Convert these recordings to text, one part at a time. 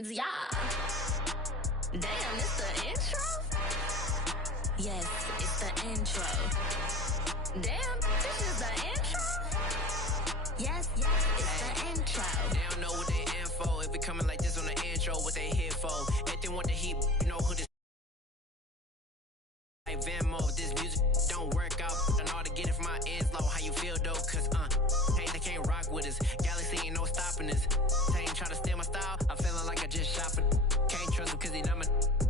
friends, yeah. Damn, it's the intro? Yes, it's the intro. Damn, this is the intro? Yes, it's the intro. They don't know what they in for. If it coming like this on the intro, what they here for? If they want the heat, you know who this like Venmo. This music don't work out. I know how to get it from my ends low. How you feel though? Cause hey, they can't rock with us. Galaxy ain't no stopping us. They ain't try to steal my style. I'm feeling like I just shot for. Can't trust them cause they not my.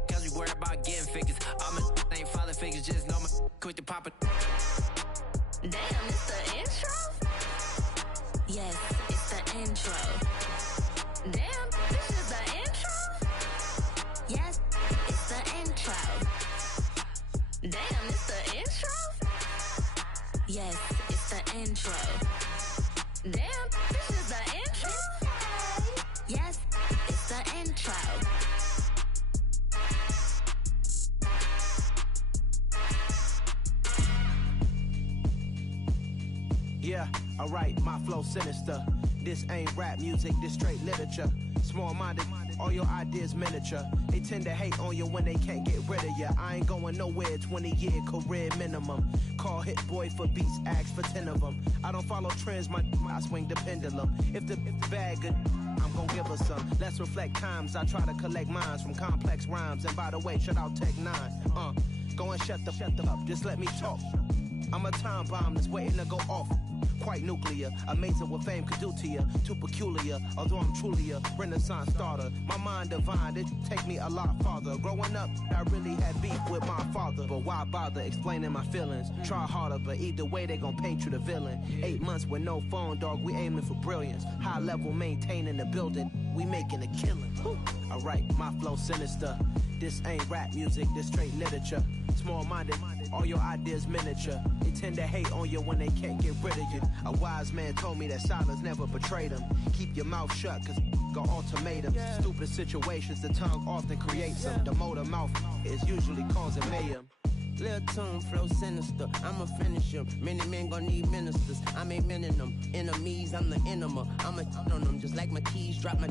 Cause we worried about getting figures. All my ain't father figures, just know my quick to pop it. Damn, it's the intro? Yes, it's the intro. Damn, this is the intro? Yes, it's the intro. Damn, it's the intro? Yes, it's the intro. Damn, this is the intro? Yes, it's the intro. Yeah, alright, my flow sinister. This ain't rap music, this straight literature. Small-minded, all your ideas miniature. They tend to hate on you when they can't get rid of you. I ain't going nowhere, 20-year career minimum. Call Hit Boy for beats, ask for 10 of them. I don't follow trends, I swing the pendulum. If the bag good, I'm gon' give her some. Let's reflect times, I try to collect minds from complex rhymes. And by the way, shout out Tech 9. Go and shut the up, just let me talk. I'm a time bomb that's waiting to go off. Quite nuclear, amazing what fame could do to you. Too peculiar, although I'm truly a renaissance starter. My mind divine, it take me a lot farther. Growing up, I really had beef with my father. But why bother explaining my feelings? Try harder, but either way they gon' paint you the villain. 8 months with no phone, dog, we aiming for brilliance. High level maintaining the building, we making a killing. Alright, my flow sinister. This ain't rap music, this straight literature. Small-minded, all your ideas miniature. They tend to hate on you when they can't get rid of you. A wise man told me that silence never betrayed him. Keep your mouth shut, cause got ultimatums. Stupid situations, the tongue often creates them. The motor mouth is usually causing mayhem. Lil' tune, flow sinister, I'ma finish him. Many men gon' need ministers, I'm a men in them. Enemies, I'm the enema, I'ma on them. Just like my keys, drop my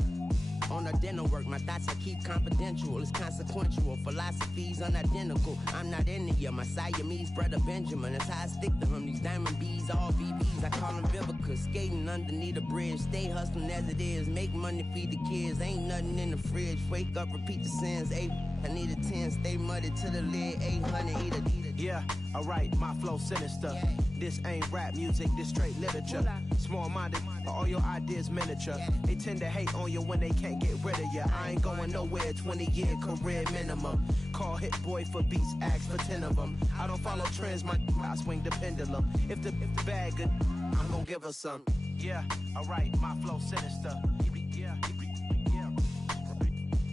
on the dinner work. My thoughts I keep confidential, it's consequential. Philosophies unidentical, I'm not in it. My Siamese brother Benjamin, that's how I stick to him. These diamond bees, all VVs, I call them Vivica. Skating underneath a bridge, stay hustling as it is. Make money, feed the kids, ain't nothing in the fridge. Wake up, repeat the sins, I need a 10, stay muddy to the lid, 800, eat a. Yeah, alright, my flow sinister. This ain't rap music, this straight literature. Small-minded, all your ideas miniature. They tend to hate on you when they can't get rid of you. I ain't going nowhere, 20-year career minimum. Call Hit Boy for beats, ask for 10 of them. I don't follow trends, I swing the pendulum. If the bag good, I'm gon' give her some. Yeah, alright, my flow sinister.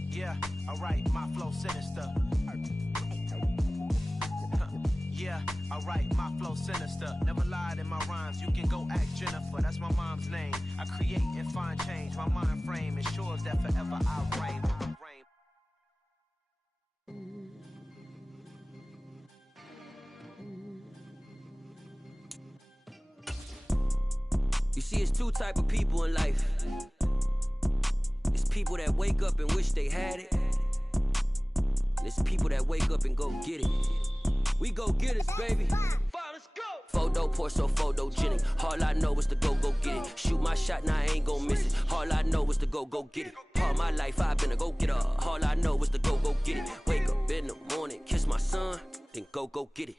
Yeah, alright, my flow sinister. Yeah, alright, my flow sinister. Never lied in my rhymes, you can go ask Jennifer, that's my mom's name. I create and find change, my mind frame ensures that forever I reign. You see, it's two type of people in life. It's people that wake up and wish they had it. And it's people that wake up and go get it. We go get it, baby. Let's go. Photo pour so photogenic. All I know is to go get it. Shoot my shot, now I ain't gon' miss it. All I know is to go get it. All my life I've been a go getter. All I know is to go get it. Wake up in the morning, kiss my son, then go get it.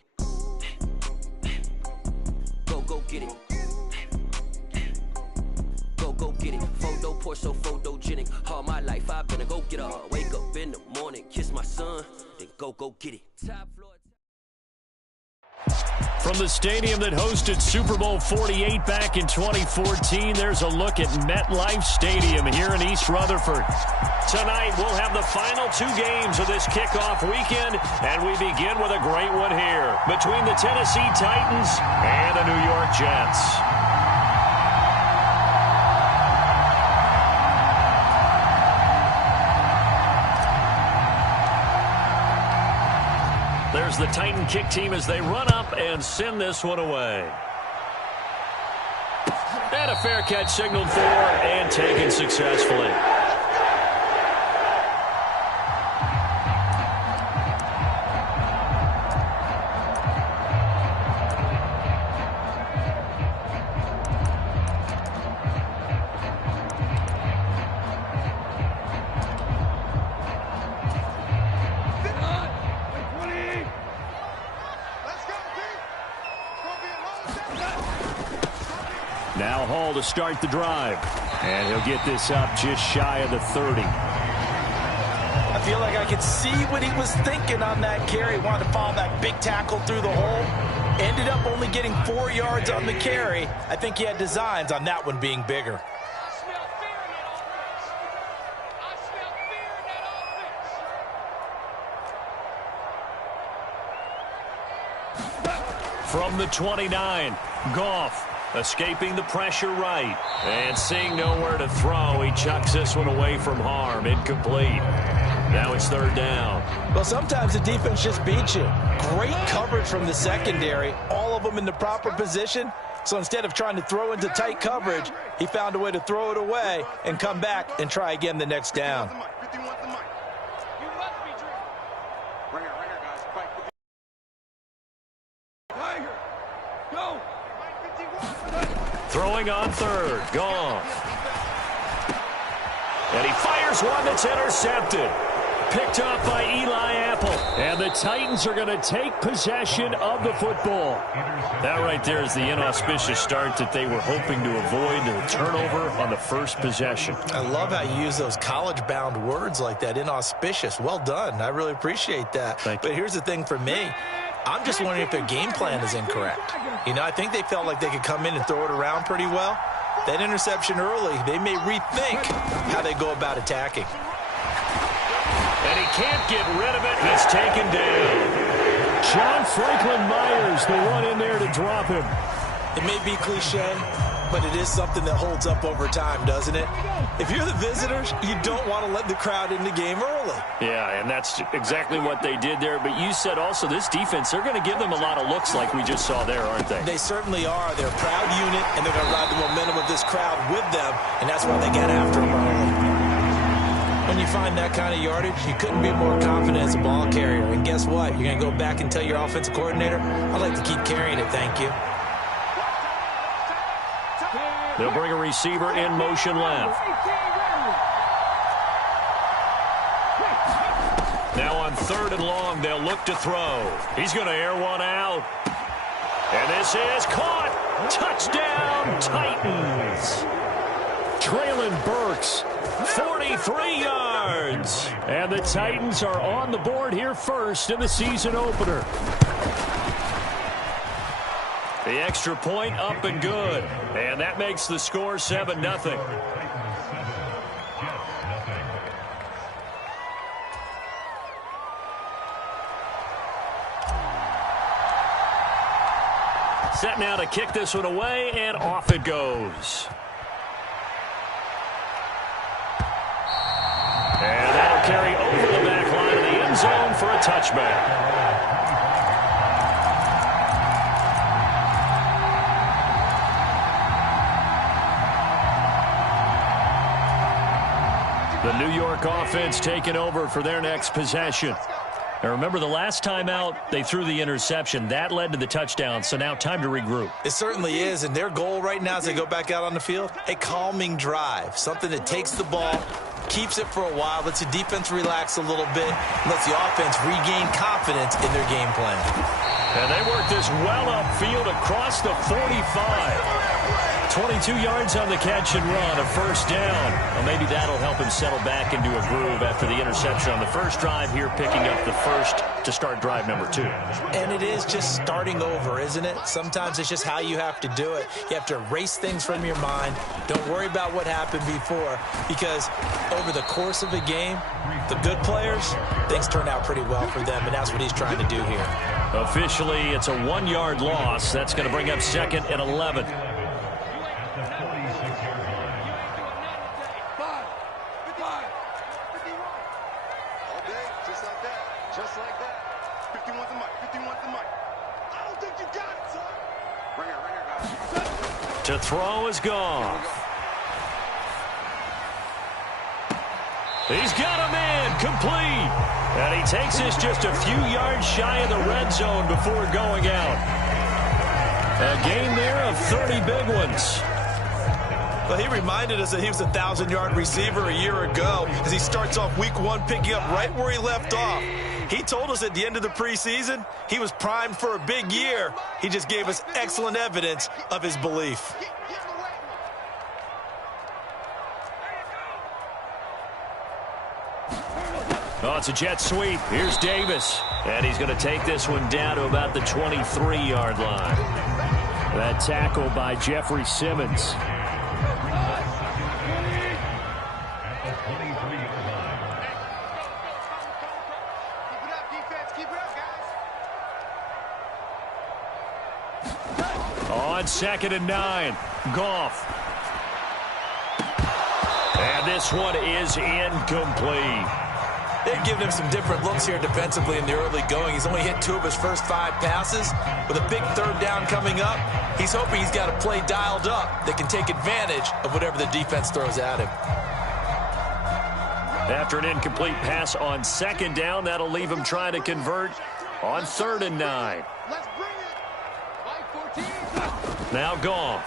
Go get it. Go get it. Photo pour so photogenic. All my life I've been a go getter. Wake up in the morning, kiss my son, then go get it. Top floor. From the stadium that hosted Super Bowl 48 back in 2014, there's a look at MetLife Stadium here in East Rutherford. Tonight, we'll have the final 2 games of this kickoff weekend, and we begin with a great one here between the Tennessee Titans and the New York Jets. There's the Titan kick team as they run up and send this one away. And a fair catch signaled for and taken successfully. ball to start the drive. And he'll get this up just shy of the 30. I feel like I could see what he was thinking on that carry. Wanted to follow that big tackle through the hole. Ended up only getting 4 yards on the carry. I think he had designs on that one being bigger. From the 29, Goff escaping the pressure right. And seeing nowhere to throw, he chucks this one away from harm. Incomplete. Now it's third down. Well, sometimes the defense just beats you. Great coverage from the secondary. All of them in the proper position. So instead of trying to throw into tight coverage, he found a way to throw it away and come back and try again the next down. Throwing on third, Goff. And he fires one that's intercepted. Picked up by Eli Apple. And the Titans are going to take possession of the football. That right there is the inauspicious start that they were hoping to avoid, the turnover on the first possession. I love how you use those college-bound words like that, inauspicious. Well done. I really appreciate that. Thank you. But here's the thing for me. I'm just wondering if their game plan is incorrect. You know, I think they felt like they could come in and throw it around pretty well. That interception early, they may rethink how they go about attacking. And he can't get rid of it. He's taken down. John Franklin Myers, the one in there to drop him. It may be cliche, but it is something that holds up over time, doesn't it? If you're the visitors, you don't want to let the crowd in the game early. Yeah, and that's exactly what they did there. But you said also this defense, they're going to give them a lot of looks like we just saw there, aren't they? They certainly are. They're a proud unit, and they're going to ride the momentum of this crowd with them, and that's why they get after them early. When you find that kind of yardage, you couldn't be more confident as a ball carrier. And guess what? You're going to go back and tell your offensive coordinator, I'd like to keep carrying it, thank you. They'll bring a receiver in motion left. Now on third and long, they'll look to throw. He's going to air one out. And this is caught. Touchdown, Titans. Traylon Burks, 43 yards. And the Titans are on the board here first in the season opener. The extra point up and good. And that makes the score 7-0. Set now to kick this one away, and off it goes. And that'll carry over the back line of the end zone for a touchback. The New York offense taking over for their next possession. Now remember, the last time out, they threw the interception. That led to the touchdown, so now time to regroup. It certainly is, and their goal right now as they go back out on the field, a calming drive, something that takes the ball, keeps it for a while, lets the defense relax a little bit, lets the offense regain confidence in their game plan. And they work this well upfield across the 45. 22 yards on the catch and run, a first down. Well, maybe that'll help him settle back into a groove after the interception on the first drive here, picking up the first to start drive number 2. And it is just starting over, isn't it? Sometimes it's just how you have to do it. You have to erase things from your mind. Don't worry about what happened before, because over the course of a game, the good players, things turn out pretty well for them, and that's what he's trying to do here. Officially, it's a 1-yard loss. That's going to bring up second and 11. To throw is Goff. He's got him in, complete. And he takes this just a few yards shy of the red zone before going out. A game there of 30 big ones. Well, he reminded us that he was a 1,000-yard receiver a year ago as he starts off week 1 picking up right where he left off. He told us at the end of the preseason he was primed for a big year. He just gave us excellent evidence of his belief. Oh, it's a jet sweep. Here's Davis. And he's going to take this one down to about the 23-yard line. That tackle by Jeffrey Simmons. On 2nd and 9, Goff. And this one is incomplete. They've given him some different looks here defensively in the early going. He's only hit 2 of his first 5 passes. With a big 3rd down coming up, he's hoping he's got a play dialed up that can take advantage of whatever the defense throws at him. After an incomplete pass on 2nd down, that'll leave him trying to convert on 3rd and 9. Now Goff.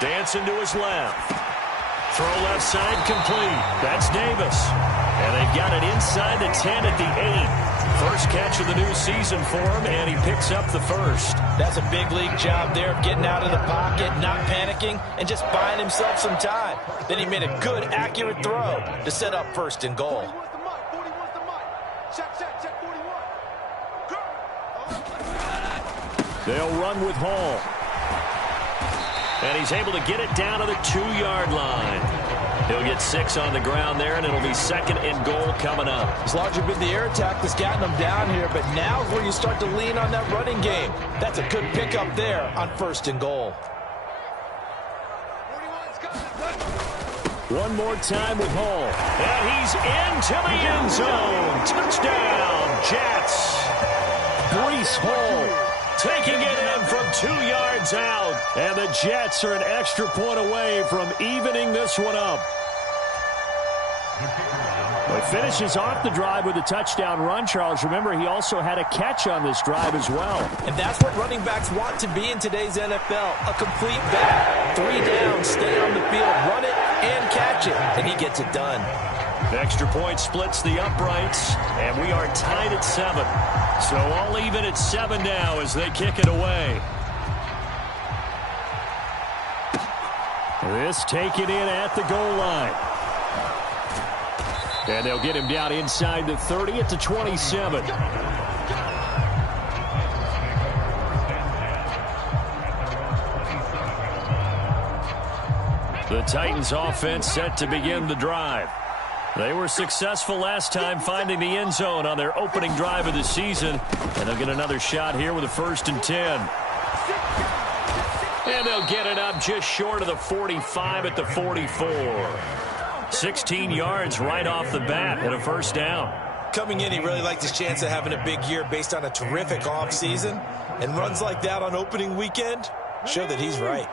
Dancing to his left. Throw left side complete. That's Davis. And they've got it inside the 10 at the 8. First catch of the new season for him, and he picks up the first. That's a big league job there of getting out of the pocket, not panicking, and just buying himself some time. Then he made a good, accurate throw to set up 1st and goal. They'll run with Hall. And he's able to get it down to the 2-yard line. He'll get 6 on the ground there, and it'll be 2nd and goal coming up. It's largely been the air attack that's gotten them down here, but now is where you start to lean on that running game. That's a good pickup there on 1st and goal. One more time with Hall. And he's into the end zone. Touchdown, Jets. Breece Hall taking it in from 2 yards out. And the Jets are an extra point away from evening this one up. Well, he finishes off the drive with a touchdown run, Charles. Remember, he also had a catch on this drive as well. And that's what running backs want to be in today's NFL. A complete back. 3 down, stay on the field, run it, and catch it. And he gets it done. Extra point splits the uprights, and we are tied at 7. So all even at 7 now as they kick it away. This taken in at the goal line. And they'll get him down inside the 30 at the 27. The Titans offense set to begin the drive. They were successful last time finding the end zone on their opening drive of the season. And they'll get another shot here with a 1st and 10. And they'll get it up just short of the 45 at the 44. 16 yards right off the bat and a 1st down. Coming in, he really liked his chance of having a big year based on a terrific offseason. And runs like that on opening weekend show that he's right.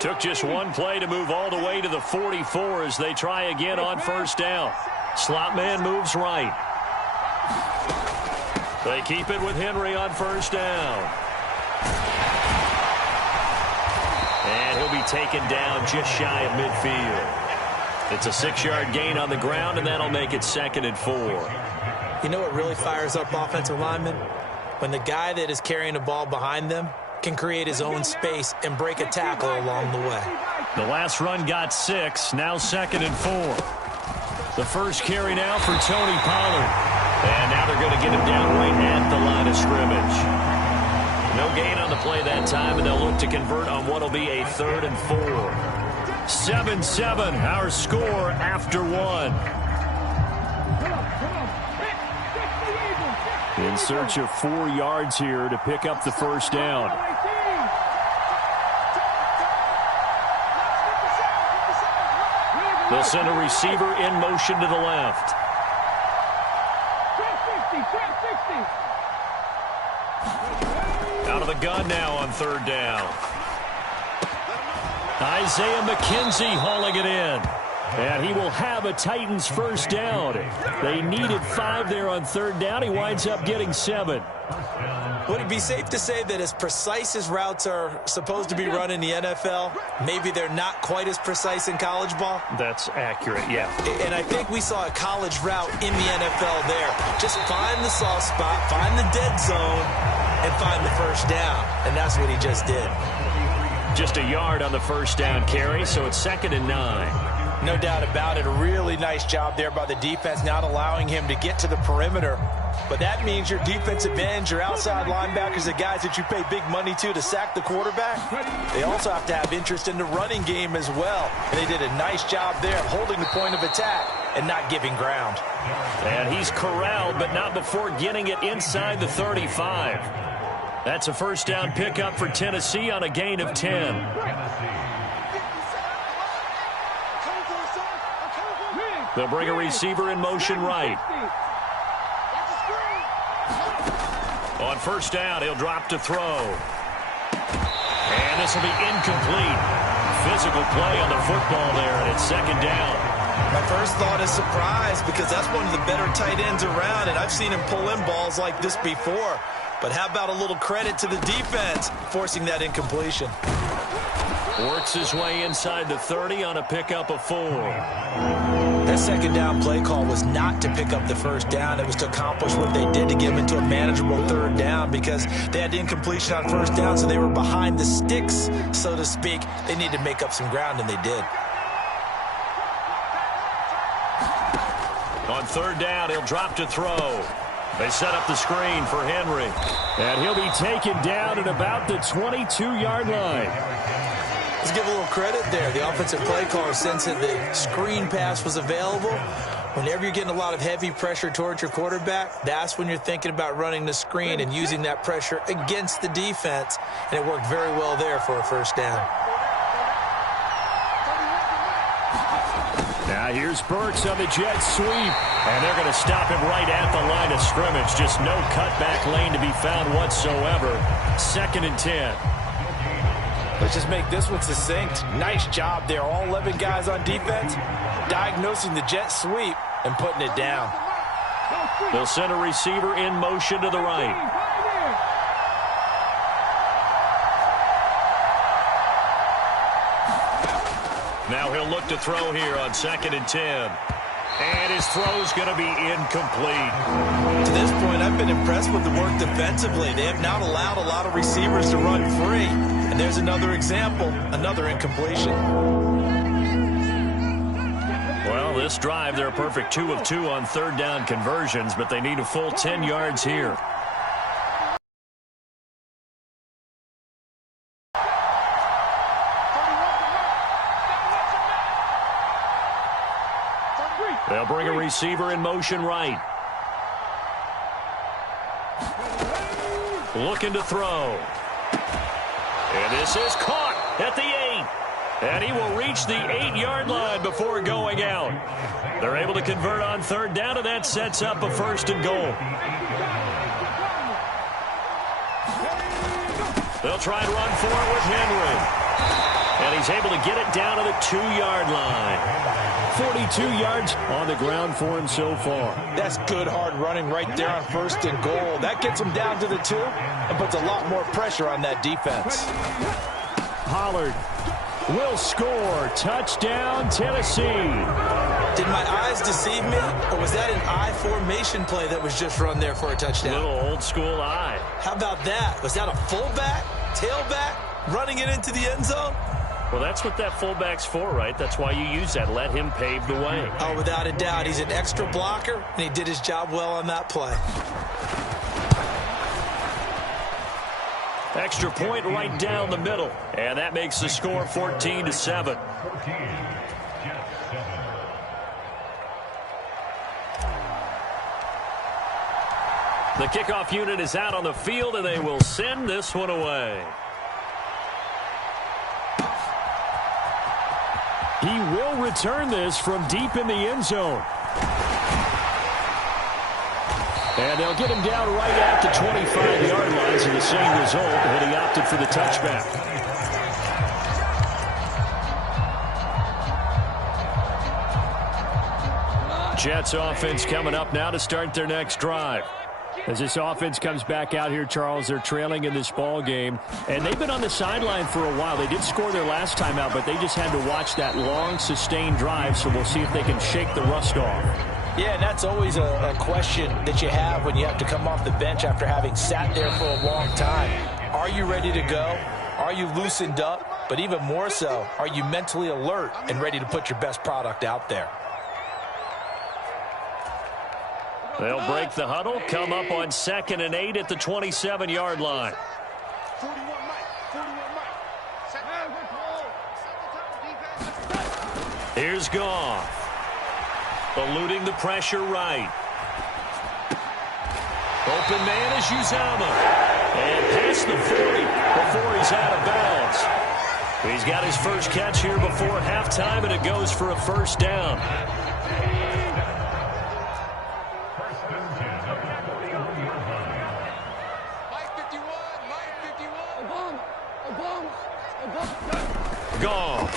Took just one play to move all the way to the 44 as they try again on 1st down. Slot man moves right. They keep it with Henry on 1st down. And he'll be taken down just shy of midfield. It's a 6-yard gain on the ground, and that'll make it 2nd and 4. You know what really fires up offensive linemen? When the guy that is carrying the ball behind them can create his own space and break a tackle along the way. The last run got 6, now 2nd and 4. The first carry now for Tony Pollard. And now they're going to get him down right at the line of scrimmage. No gain on the play that time, and they'll look to convert on what will be a 3rd and 4. 7-7, our score after 1. In search of 4 yards here to pick up the 1st down. They'll send a receiver in motion to the left. Out of the gun now on 3rd down. Isaiah McKenzie hauling it in. And he will have a Titans 1st down. They needed 5 there on 3rd down. He winds up getting 7. Would it be safe to say that as precise as routes are supposed to be run in the NFL, maybe they're not quite as precise in college ball? That's accurate, yeah. And I think we saw a college route in the NFL there. Just find the soft spot, find the dead zone, and find the 1st down. And that's what he just did. Just a yard on the 1st down carry, so it's 2nd and 9. No doubt about it. A really nice job there by the defense, not allowing him to get to the perimeter. But that means your defensive ends, your outside linebackers, the guys that you pay big money to sack the quarterback, they also have to have interest in the running game as well. And they did a nice job there of holding the point of attack and not giving ground. And he's corralled, but not before getting it inside the 35. That's a first down pickup for Tennessee on a gain of 10. They'll bring a receiver in motion right. On first down, he'll drop to throw. And this will be incomplete. Physical play on the football there, and it's second down. My first thought is surprise, because that's one of the better tight ends around, and I've seen him pull in balls like this before. But how about a little credit to the defense forcing that incompletion? Works his way inside the 30 on a pickup of 4. That second down play call was not to pick up the first down. It was to accomplish what they did, to get them into a manageable third down, because they had incompletion on first down, so they were behind the sticks, so to speak. They needed to make up some ground, and they did. On third down, he'll drop to throw. They set up the screen for Henry. And he'll be taken down at about the 22-yard line. Let's give a little credit there. The offensive play caller sensed that the screen pass was available. Whenever you're getting a lot of heavy pressure towards your quarterback, that's when you're thinking about running the screen and using that pressure against the defense. And it worked very well there for a first down. Now here's Burks on the jet sweep. And they're going to stop him right at the line of scrimmage. Just no cutback lane to be found whatsoever. Second and 10. Let's just make this one succinct. Nice job there. All 11 guys on defense diagnosing the jet sweep and putting it down. They'll send a receiver in motion to the right. Now he'll look to throw here on second and 10. And his throw's going to be incomplete. To this point, I've been impressed with the work defensively. They have not allowed a lot of receivers to run free. And there's another example, another incompletion. Well, this drive, they're a perfect 2 of 2 on third down conversions, but they need a full 10 yards here. They'll bring a receiver in motion right. Looking to throw. And this is caught at the 8. And he will reach the 8-yard line before going out. They're able to convert on third down, and that sets up a first and goal. They'll try and run for it with Henry. And he's able to get it down to the 2-yard line. 42 yards on the ground for him so far. That's good hard running right there on first and goal. That gets him down to the 2 and puts a lot more pressure on that defense. Pollard will score. Touchdown, Tennessee. Did my eyes deceive me, or was that an I formation play that was just run there for a touchdown? Little old school eye. How about that? Was that a fullback, tailback, running it into the end zone? Well, that's what that fullback's for, right? That's why you use that. Let him pave the way. Oh, without a doubt. He's an extra blocker, and he did his job well on that play. Extra point right down the middle. And that makes the score 14-7. The kickoff unit is out on the field, and they will send this one away. He will return this from deep in the end zone. And they'll get him down right at the 25-yard line, so the same result, and he opted for the touchback. Jets offense coming up now to start their next drive. As this offense comes back out here, Charles, they're trailing in this ball game, and they've been on the sideline for a while. They did score their last time out, but they just had to watch that long, sustained drive, so we'll see if they can shake the rust off. Yeah, and that's always a question that you have when you have to come off the bench after having sat there for a long time. Are you ready to go? Are you loosened up? but even more so, are you mentally alert and ready to put your best product out there? They'll break the huddle, come up on 2nd and 8 at the 27-yard line. Here's Goff. Eluding the pressure right. Open man is Uzama. And past the 40 before he's out of bounds. He's got his first catch here before halftime, and it goes for a first down. Goff.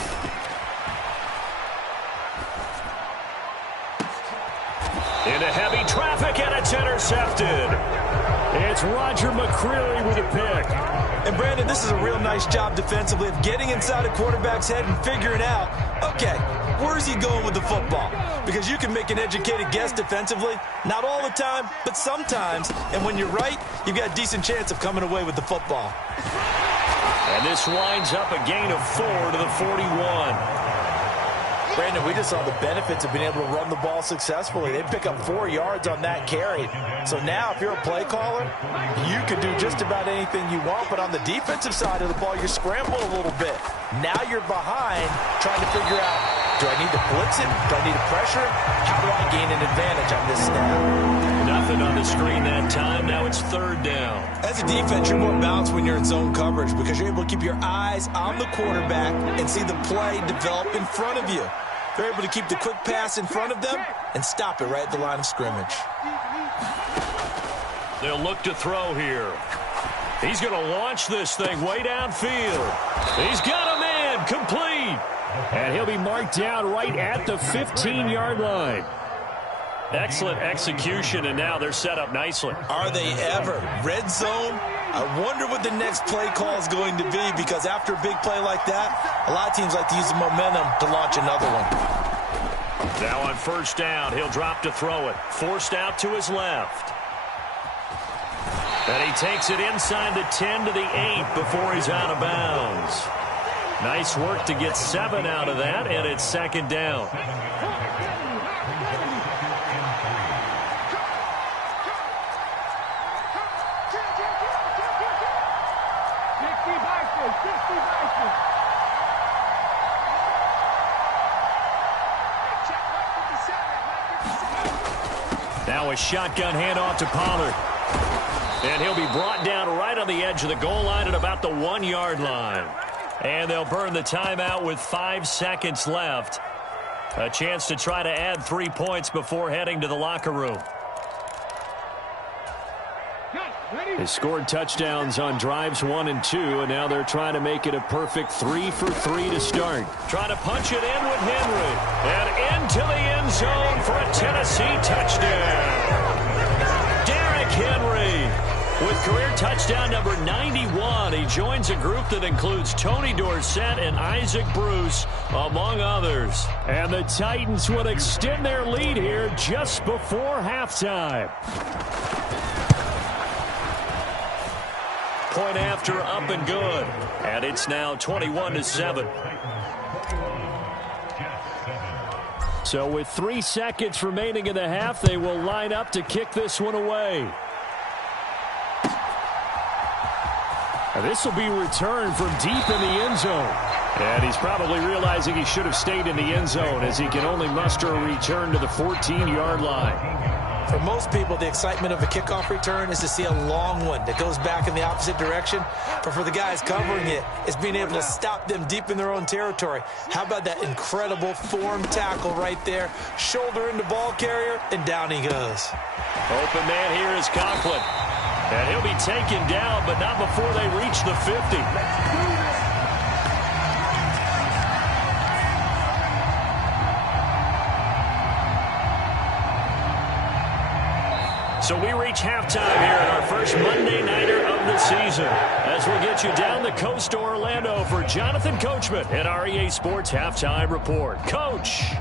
Into heavy traffic, and it's intercepted. It's Roger McCreary with a pick. And, Brandon, this is a real nice job defensively of getting inside a quarterback's head and figuring out, okay, where's he going with the football? Because you can make an educated guess defensively. Not all the time, but sometimes. And when you're right, you've got a decent chance of coming away with the football. And this winds up a gain of 4 to the 41. Brandon, we just saw the benefits of being able to run the ball successfully. They pick up 4 yards on that carry. So now if you're a play caller, you can do just about anything you want. But on the defensive side of the ball, you're scrambling a little bit. Now you're behind trying to figure out, do I need to blitz it? Do I need to pressure it? How do I gain an advantage on this snap? Nothing on the screen that time. Now it's 3rd down. As a defense, you're more balanced when you're in zone coverage because you're able to keep your eyes on the quarterback and see the play develop in front of you. They're able to keep the quick pass in front of them and stop it right at the line of scrimmage. They'll look to throw here. He's going to launch this thing way downfield. He's got a man complete. And he'll be marked down right at the 15-yard line. Excellent execution, and now they're set up nicely. Are they ever? Red zone? I wonder what the next play call is going to be, because after a big play like that, a lot of teams like to use the momentum to launch another one. Now on 1st down, he'll drop to throw it. Forced out to his left. And he takes it inside the 10 to the 8 before he's out of bounds. Nice work to get 7 out of that, and it's 2nd down. Now a shotgun handoff to Pollard. And he'll be brought down right on the edge of the goal line at about the 1-yard line. And they'll burn the timeout with 5 seconds left. A chance to try to add 3 points before heading to the locker room. They scored touchdowns on drives 1 and 2, and now they're trying to make it a perfect 3 for 3 to start. Trying to punch it in with Henry. And into the end zone for a Tennessee touchdown. Derrick Henry with career touchdown number 91. He joins a group that includes Tony Dorsett and Isaac Bruce, among others. And the Titans would extend their lead here just before halftime. Point after, up and good. And it's now 21-7. So with 3 seconds remaining in the half, they will line up to kick this one away. And this will be returned from deep in the end zone. And he's probably realizing he should have stayed in the end zone, as he can only muster a return to the 14-yard line. For most people, the excitement of a kickoff return is to see a long one that goes back in the opposite direction. But for the guys covering it, it's being able to stop them deep in their own territory. How about that incredible form tackle right there? Shoulder into ball carrier, and down he goes. Open man here is Conklin. And he'll be taken down, but not before they reach the 50. So we reach halftime here in our first Monday Nighter of the season, as we'll get you down the coast to Orlando for Jonathan Coachman at our EA Sports Halftime Report. Coach.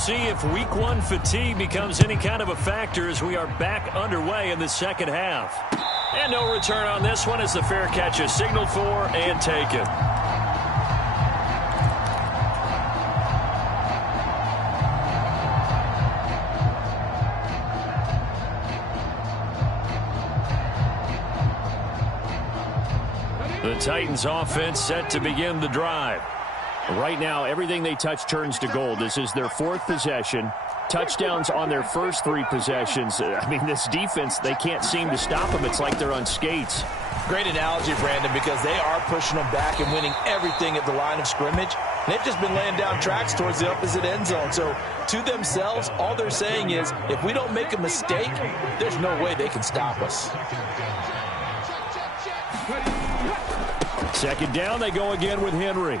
see if week one fatigue becomes any kind of a factor as we are back underway in the second half. And no return on this one as the fair catch is signaled for and taken. The Titans offense set to begin the drive. Right now, everything they touch turns to gold. This is their fourth possession. Touchdowns on their first three possessions. I mean, this defense, they can't seem to stop them. It's like they're on skates. Great analogy, Brandon, because they are pushing them back and winning everything at the line of scrimmage. They've just been laying down tracks towards the opposite end zone. So to themselves, all they're saying is, if we don't make a mistake, there's no way they can stop us. Second down, they go again with Henry.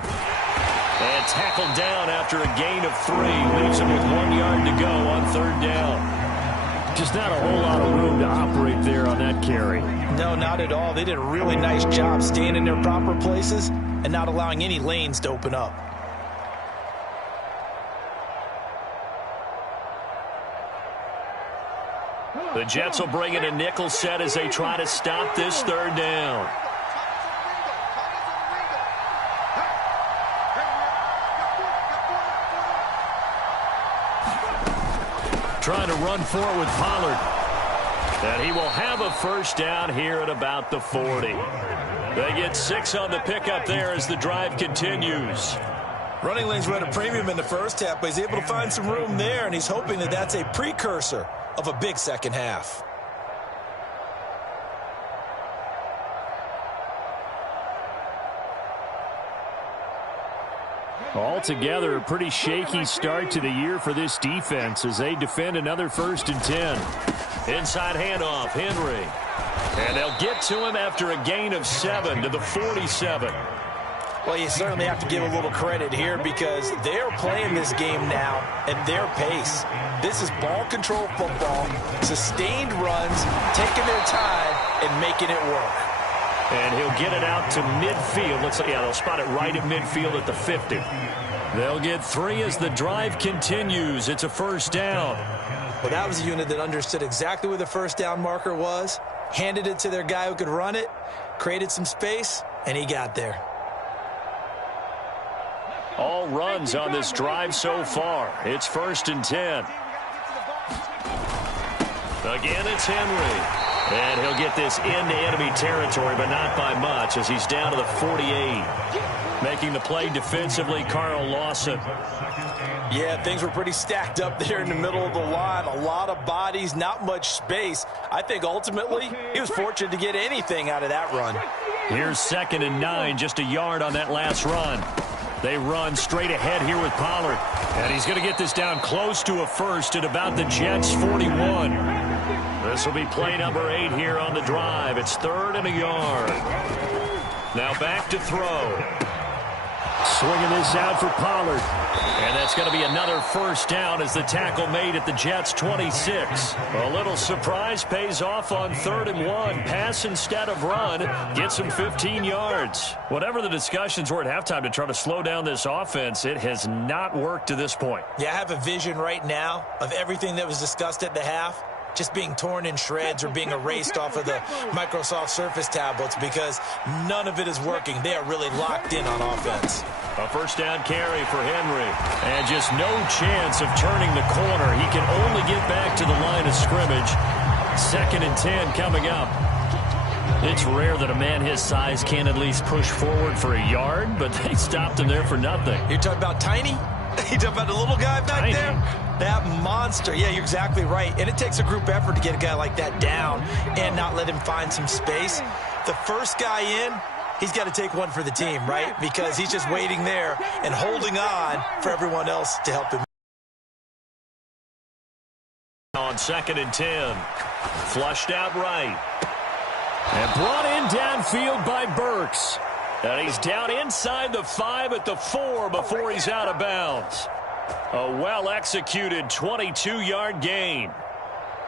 And tackled down after a gain of 3. Leaves him with 1 yard to go on third down. Just not a whole lot of room to operate there on that carry. No, not at all. They did a really nice job staying in their proper places and not allowing any lanes to open up. The Jets will bring in a nickel set as they try to stop this third down. Trying to run for it with Pollard. And he will have a first down here at about the 40. They get 6 on the pickup there as the drive continues. Running lanes were at a premium in the first half, but he's able to find some room there, and he's hoping that that's a precursor of a big second half. Altogether, a pretty shaky start to the year for this defense as they defend another 1st and 10. Inside handoff, Henry. And they'll get to him after a gain of 7 to the 47. Well, you certainly have to give a little credit here because they're playing this game now at their pace. This is ball control football, sustained runs, taking their time and making it work. And he'll get it out to midfield. Looks like, yeah, they'll spot it right at midfield at the 50. They'll get 3 as the drive continues. It's a first down. Well, that was a unit that understood exactly where the first down marker was, handed it to their guy who could run it, created some space, and he got there. All runs on this drive so far. It's 1st and 10. Again, it's Henry. And he'll get this into enemy territory, but not by much as he's down to the 48. Making the play defensively, Carl Lawson. Yeah, things were pretty stacked up there in the middle of the line. A lot of bodies, not much space. I think ultimately he was fortunate to get anything out of that run. Here's 2nd and 9, just a yard on that last run. They run straight ahead here with Pollard. And he's going to get this down close to a first at about the Jets' 41. This will be play number 8 here on the drive. It's 3rd and a yard. Now back to throw. Swinging this out for Pollard. And that's going to be another first down as the tackle made at the Jets' 26. A little surprise pays off on 3rd and 1. Pass instead of run. Gets him 15 yards. Whatever the discussions were at halftime to try to slow down this offense, it has not worked to this point. Yeah, I have a vision right now of everything that was discussed at the half just being torn in shreds or being erased off of the Microsoft Surface tablets because none of it is working. They are really locked in on offense. A first down carry for Henry. And just no chance of turning the corner. He can only get back to the line of scrimmage. 2nd and 10 coming up. It's rare that a man his size can at least push forward for a yard, but they stopped him there for nothing. You're talking about tiny? You talking about the little guy back there? That monster. Yeah, you're exactly right. And it takes a group effort to get a guy like that down and not let him find some space. The first guy in, he's got to take one for the team, right? Because he's just waiting there and holding on for everyone else to help him. On 2nd and 10. Flushed out right. And brought in downfield by Burks. And he's down inside the 5 at the 4 before he's out of bounds. A well-executed 22-yard gain.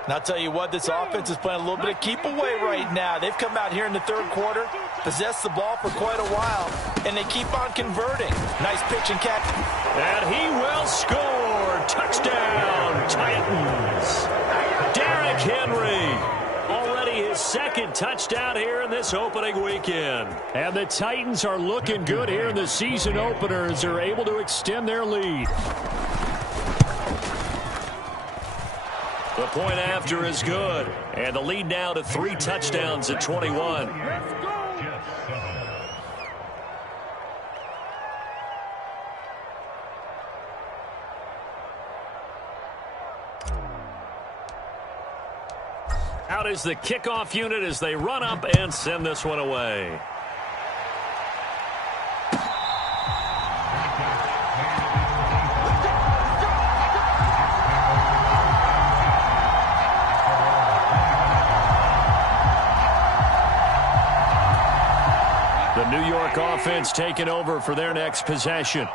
And I'll tell you what, this offense is playing a little bit of keep away right now. They've come out here in the third quarter, possessed the ball for quite a while, and they keep on converting. Nice pitch and catch. And he will score. Touchdown, Titans. Derrick Henry. Already his second touchdown here in this opening weekend. And the Titans are looking good here in the season opener as they're able to extend their lead. The point after is good. And the lead now to 3 touchdowns at 21. Out is the kickoff unit as they run up and send this one away. The New York offense taking over for their next possession.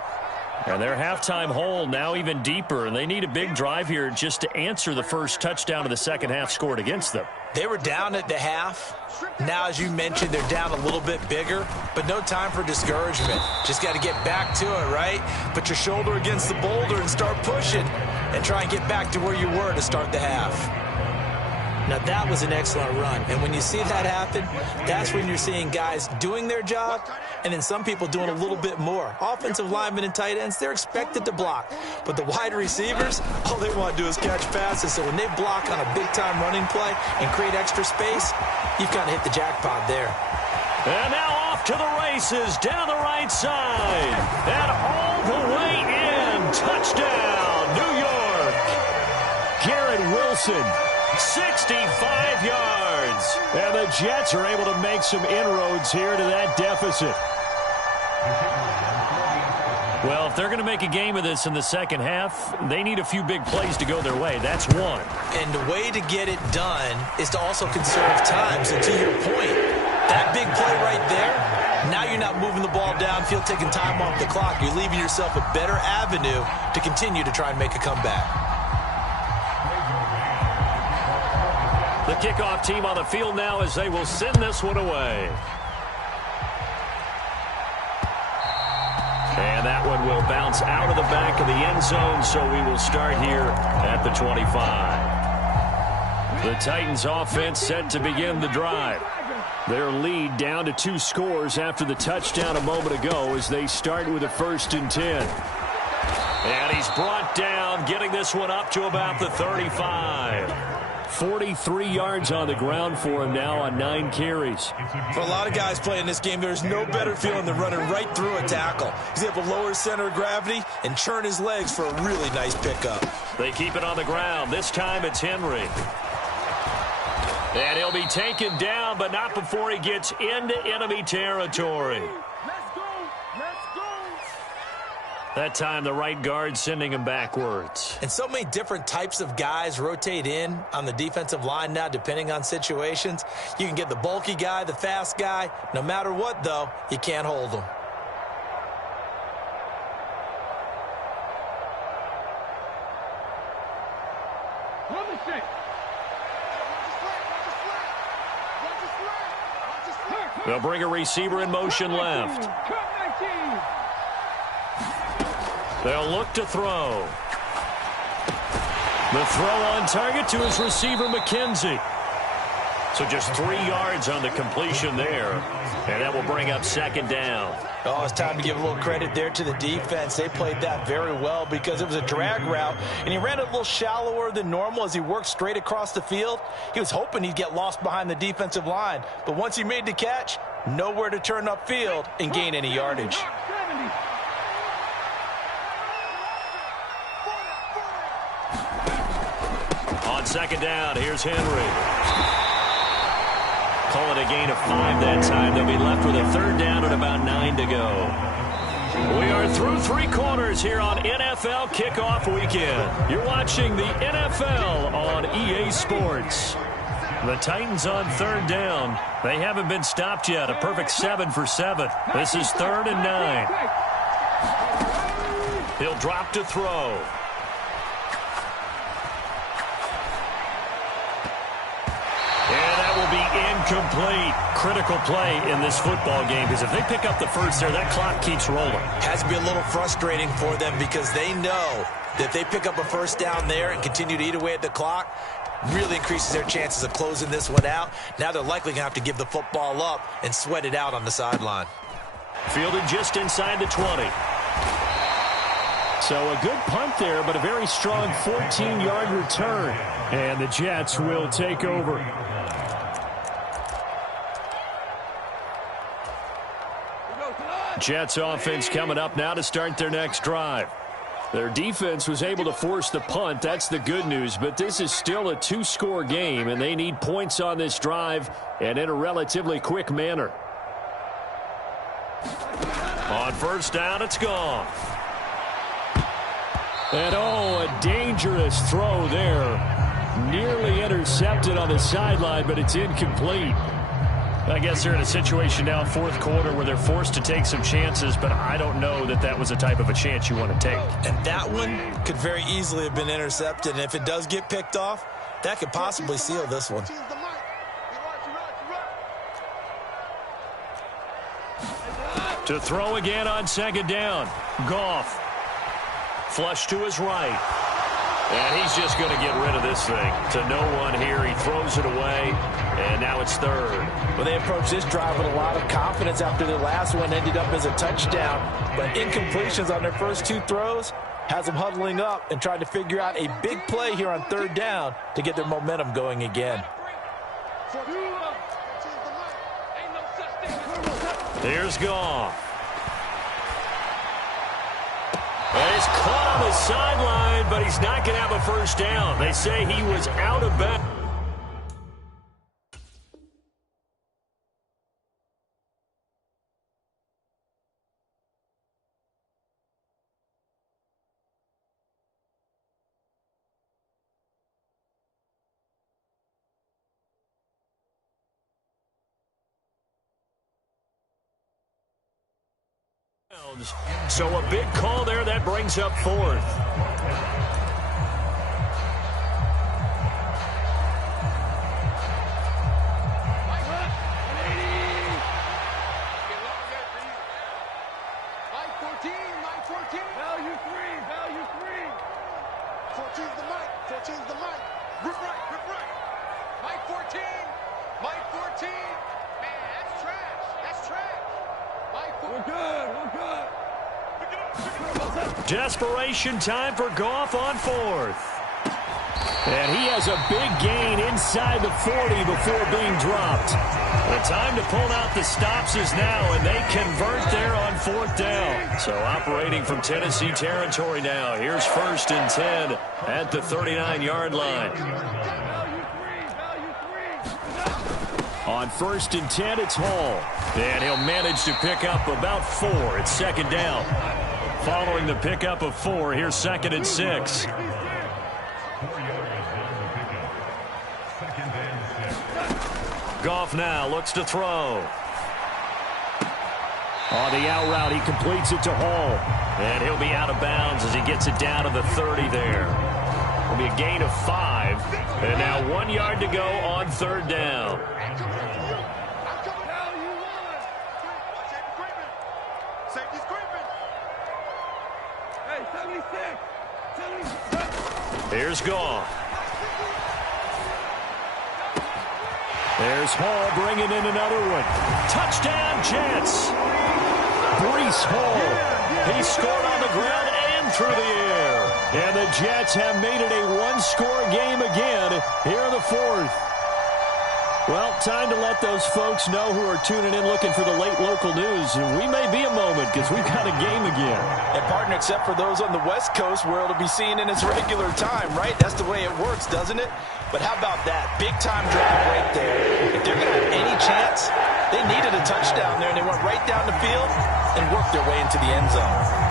And their halftime hole now even deeper, and they need a big drive here just to answer the first touchdown of the second half scored against them. They were down at the half. Now, as you mentioned, they're down a little bit bigger, but no time for discouragement. Just got to get back to it, right? Put your shoulder against the boulder and start pushing and try and get back to where you were to start the half. Now, that was an excellent run, and when you see that happen, that's when you're seeing guys doing their job and then some people doing a little bit more. Offensive linemen and tight ends, they're expected to block, but the wide receivers, all they want to do is catch passes. So when they block on a big-time running play and create extra space, you've kind of hit the jackpot there. And now off to the races down the right side. And all the way in. Touchdown, New York. Garrett Wilson, 65 yards. And the Jets are able to make some inroads here to that deficit. Well, if they're going to make a game of this in the second half, they need a few big plays to go their way. That's one. And the way to get it done is to also conserve time. So to your point, that big play right there, now you're not moving the ball downfield, taking time off the clock. You're leaving yourself a better avenue to continue to try and make a comeback. The kickoff team on the field now as they will send this one away. And that one will bounce out of the back of the end zone, so we will start here at the 25. The Titans offense set to begin the drive. Their lead down to 2 scores after the touchdown a moment ago as they start with a 1st and 10. And he's brought down, getting this one up to about the 35. 43 yards on the ground for him now on 9 carries. For a lot of guys playing this game, there's no better feeling than running right through a tackle. He's able to lower his center of gravity and churn his legs for a really nice pickup. They keep it on the ground. This time it's Henry. And he'll be taken down, but not before he gets into enemy territory. That time, the right guard sending him backwards. And so many different types of guys rotate in on the defensive line now, depending on situations. You can get the bulky guy, the fast guy. No matter what, though, you can't hold them. They'll bring a receiver in motion left. They'll look to throw. The throw on target to his receiver, McKenzie. So just 3 yards on the completion there. And that will bring up 2nd down. Oh, it's time to give a little credit there to the defense. They played that very well because it was a drag route, and he ran a little shallower than normal as he worked straight across the field. He was hoping he'd get lost behind the defensive line, but once he made the catch, nowhere to turn upfield and gain any yardage. On 2nd down, here's Henry. Call it a gain of 5 that time. They'll be left with a 3rd down and about 9 to go. We are through 3 quarters here on NFL Kickoff Weekend. You're watching the NFL on EA Sports. The Titans on 3rd down. They haven't been stopped yet. A perfect 7 for 7. This is 3rd and 9. He'll drop to throw. Incomplete. Critical play in this football game because if they pick up the first there, that clock keeps rolling. Has to be a little frustrating for them because they know that if they pick up a first down there and continue to eat away at the clock, really increases their chances of closing this one out. Now they're likely going to have to give the football up and sweat it out on the sideline. Fielded just inside the 20. So a good punt there, but a very strong 14-yard return. And the Jets will take over. Jets offense coming up now to start their next drive. Their defense was able to force the punt. That's the good news. But this is still a two-score game, and they need points on this drive and in a relatively quick manner. On first down, it's gone. And, a dangerous throw there. Nearly intercepted on the sideline, but it's incomplete. I guess they're in a situation now, fourth quarter, where they're forced to take some chances, but I don't know that that was the type of a chance you want to take. And that one could very easily have been intercepted, and if it does get picked off, that could possibly seal this one. To throw again on second down. Goff. Flush to his right. And he's just going to get rid of this thing. To no one here. He throws it away. And now it's third. Well, they approached this drive with a lot of confidence after the last one ended up as a touchdown. But incompletions on their first two throws has them huddling up and trying to figure out a big play here on third down to get their momentum going again. Here's Goff. He's caught on the sideline, but he's not going to have a first down. They say he was out of bounds. So a big call there that brings up fourth. Desperation time for Goff on fourth. And he has a big gain inside the 40 before being dropped. The time to pull out the stops is now, and they convert there on fourth down. So operating from Tennessee territory now. Here's first and 10 at the 39-yard line. On first and 10, it's Hall. And he'll manage to pick up about 4. It's second down. Following the pickup of 4, here's second and 6. Goff now looks to throw. On the out route, he completes it to Hall. And he'll be out of bounds as he gets it down to the 30 there. It'll be a gain of 5. And now 1 yard to go on third down. Here's Goff. There's Hall bringing in another one. Touchdown, Jets. Breece Hall. He scored on the ground and through the air. And the Jets have made it a one-score game again here in the fourth. Well, time to let those folks know who are tuning in looking for the late local news. We may be a moment because we've got a game again. And partner, except for those on the West Coast where it'll be seen in its regular time, right? That's the way it works, doesn't it? But how about that? Big time drive right there. If they're going to have any chance, they needed a touchdown there, and they went right down the field and worked their way into the end zone.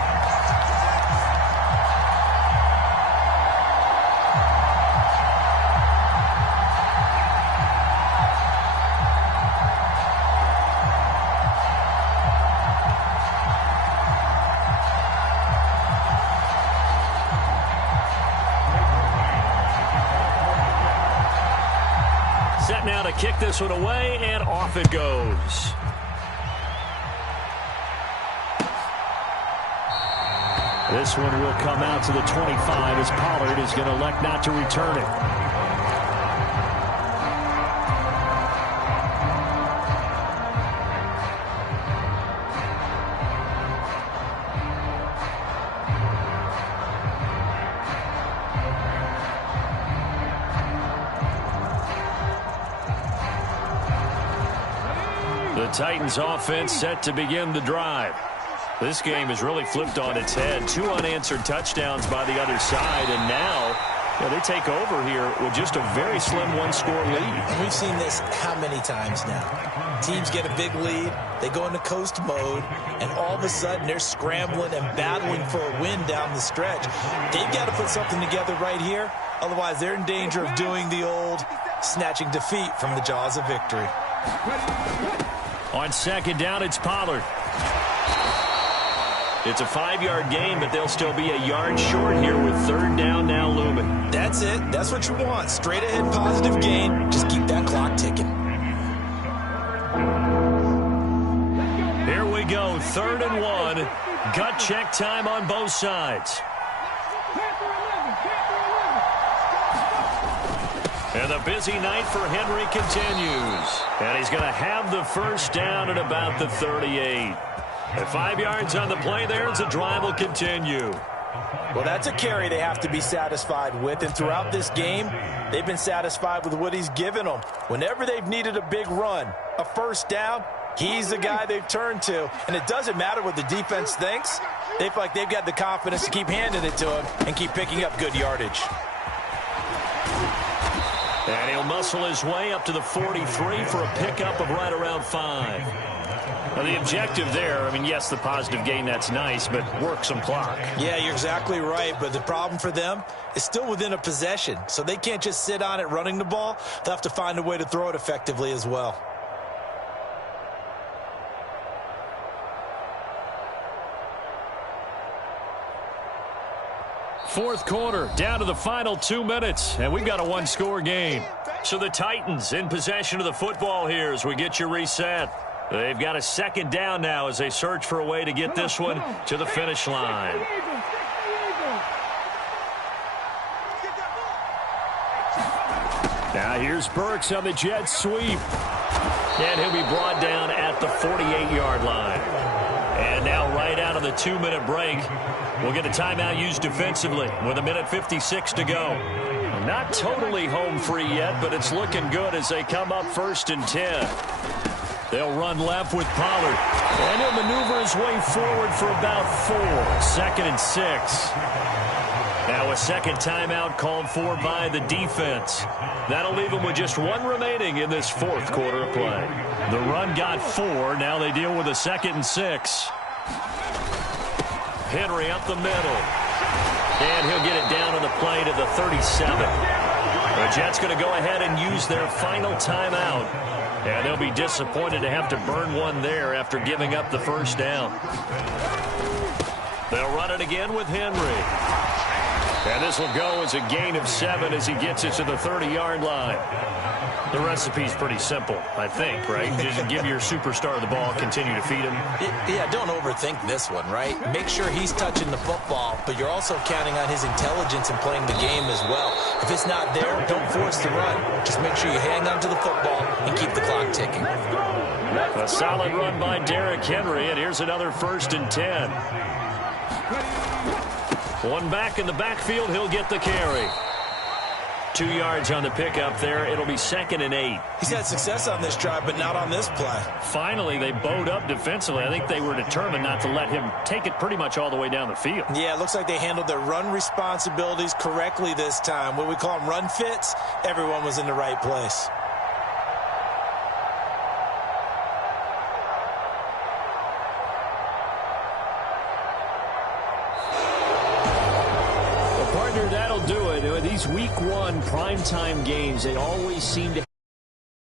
set now to kick this one away, and off it goes. This one will come out to the 25 as Pollard is going to elect not to return it. The Titans offense set to begin the drive. This game is really flipped on its head. 2 unanswered touchdowns by the other side, and now they take over here with just a very slim one-score lead. And we've seen this how many times now? Teams get a big lead, they go into coast mode, and all of a sudden they're scrambling and battling for a win down the stretch. They've got to put something together right here, otherwise they're in danger of doing the old snatching defeat from the jaws of victory. On second down, it's Pollard. It's a 5-yard gain, but they'll still be a yard short here with third down now looming. That's it. That's what you want. Straight ahead positive gain. Just keep that clock ticking. Here we go. 3rd and 1. Gut check time on both sides. And the busy night for Henry continues. And he's going to have the first down at about the 38. At 5 yards on the play there, the drive will continue. Well, that's a carry they have to be satisfied with. And throughout this game, they've been satisfied with what he's given them. Whenever they've needed a big run, a first down, he's the guy they've turned to. And it doesn't matter what the defense thinks. They feel like they've got the confidence to keep handing it to him and keep picking up good yardage. And he'll muscle his way up to the 43 for a pickup of right around 5. Now, the objective there, I mean, yes, the positive gain, that's nice, but work some clock. Yeah, you're exactly right, but the problem for them is still within a possession, so they can't just sit on it running the ball. They'll have to find a way to throw it effectively as well. Fourth quarter, down to the final 2 minutes, and we've got a one-score game. So the Titans in possession of the football here as we get you reset. They've got a second down now as they search for a way to get this one to the finish line. Now here's Burks on the jet sweep. And he'll be brought down at the 48-yard line. And now right out of the 2-minute break, we'll get a timeout used defensively with 1:56 to go. Not totally home free yet, but it's looking good as they come up 1st and 10. They'll run left with Pollard. And he'll maneuver his way forward for about 4. 2nd and 6. Now a second timeout called for by the defense. That'll leave them with just 1 remaining in this 4th quarter of play. The run got 4. Now they deal with a 2nd and 6. Henry up the middle. And he'll get it down on the play to the 37. The Jets going to go ahead and use their final timeout. And they'll be disappointed to have to burn one there after giving up the first down. They'll run it again with Henry. And this will go as a gain of 7 as he gets it to the 30-yard line. The recipe's pretty simple, I think, right? Just give your superstar the ball, continue to feed him. Yeah, don't overthink this one, right? Make sure he's touching the football, but you're also counting on his intelligence in playing the game as well. If it's not there, don't force the run. Just make sure you hang on to the football and keep the clock ticking. A solid run by Derrick Henry, and here's another 1st and 10. One back in the backfield, he'll get the carry. 2 yards on the pickup there. It'll be 2nd and 8. He's had success on this drive, but not on this play. Finally, they bowed up defensively. I think they were determined not to let him take it pretty much all the way down the field. Yeah, it looks like they handled their run responsibilities correctly this time. What we call them run fits, everyone was in the right place. That'll do it. These week 1 primetime games, they always seem to